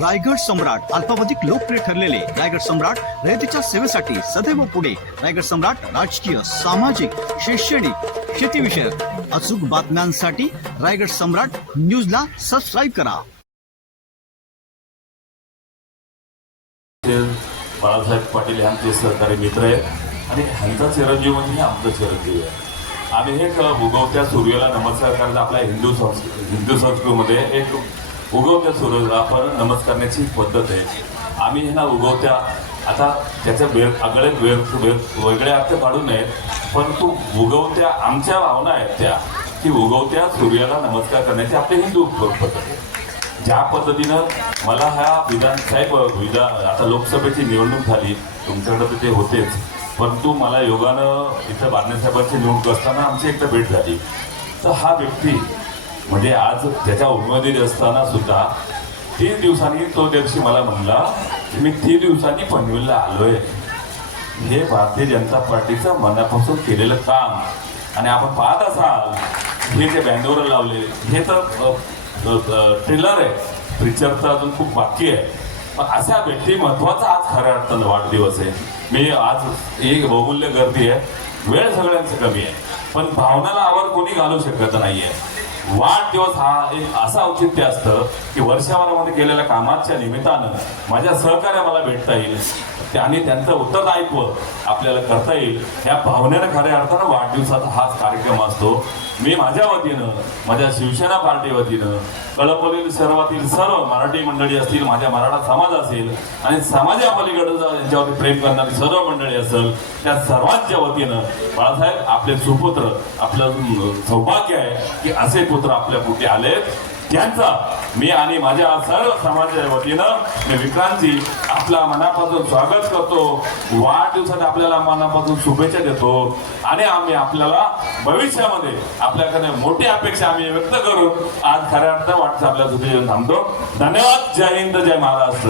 रायगड सम्राट अल्पावधिक लोकप्रिय ठरलेले रायगड सम्राट रयतेच्या सेवेसाठी सदैव पुढे. रायगड सम्राट राजकीय सामाजिक शैक्षणिक शेतीविषयक अचूक बातम्यांसाठी रायगड सम्राट न्यूजला सबस्क्राईब करा. बाळासाहेब पाटील यांचे सहकारी मित्र आहेत आणि ह्यांचा चिरंजीव म्हणजे आमचा चिरंजीव आहे. आम्ही हे क- उगवत्या सूर्याला नमस्कार करायचा आपल्या हिंदू संस्कृ हिंदू संस्कृतीमध्ये एक उगवत्या सूर्याला आपण नमस्कारण्याची पद्धत आहे. आम्ही ह्यांना उगवत्या आता त्याच्या वेळ आगळे वेळ वेळ- वेगळे अर्थ काढू नयेत परंतु उगवत्या आमच्या भावना आहेत त्या की उगवत्या सूर्याला नमस्कार करण्याची आपली हिंदू पद्धत आहे. ज्या पद्धतीनं मला ह्या विधान साहेब विधान आता लोकसभेची निवडणूक झाली तुमच्याकडे तर ते होतेच परंतु मला योगानं इथं बारण्यासाहेबांची निवडणूक असताना आमची एकदा भेट झाली. तर हा व्यक्ती म्हणजे आज त्याच्या उमेदवारी असताना सुद्धा तीन दिवसांनी तो दिवशी मला म्हणला की मी तीन दिवसांनी पनवेलला आलोय. हे भारतीय जनता पार्टीचं मनापासून केलेलं काम. आणि आपण पाहत असाल हे जे बँडोर लावले हे तर ट्रेलर आहे. पिक्चरचं अजून खूप बाकी आहे. पण अशा व्यक्ती महत्त्वाचा आज खऱ्या अर्थानं वाढदिवस आहे. मी आज एक बहुमूल्य गर्दी आहे. वेळ सगळ्यांचं कमी आहे. पण भावनाला आवर कोणी घालू शकत नाहीये. वाढदिवस हा एक असं औचित्य असतं की वर्षभरामध्ये केलेल्या कामाच्या निमित्तानं माझ्या सहकार्य मला भेटता येईल. आणि त्यांचं उत्तरदायित्व आपल्याला करता येईल. या भावनेनं खऱ्या अर्थानं वाढदिवसाचा हाच कार्यक्रम असतो. मी माझ्या वतीनं माझ्या शिवसेना पार्टी वतीनं कळपवलील सर्वातील सर्व मराठी मंडळी असतील माझ्या मराठा समाज असेल आणि समाजा पलीकडचा यांच्यावरती प्रेम करणारी सर्व मंडळी असेल त्या सर्वांच्या वतीनं बाळासाहेब आपले सुपुत्र आपलं सौभाग्य आहे की असे पुत्र आपल्या पोटी आले त्यांचा मी आणि माझ्या सर्व समाजाच्या वतीनं मी विक्रांतजी आपला मनापासून स्वागत करतो. वाढदिवसात आपल्याला मनापासून शुभेच्छा देतो. आणि आम्ही आपल्याला भविष्यामध्ये आपल्याकडे मोठी अपेक्षा आम्ही व्यक्त करू आज खऱ्या अर्थ वाटतं आपल्या सुद्धा थांबतो. धन्यवाद. जय हिंद. जय महाराष्ट्र.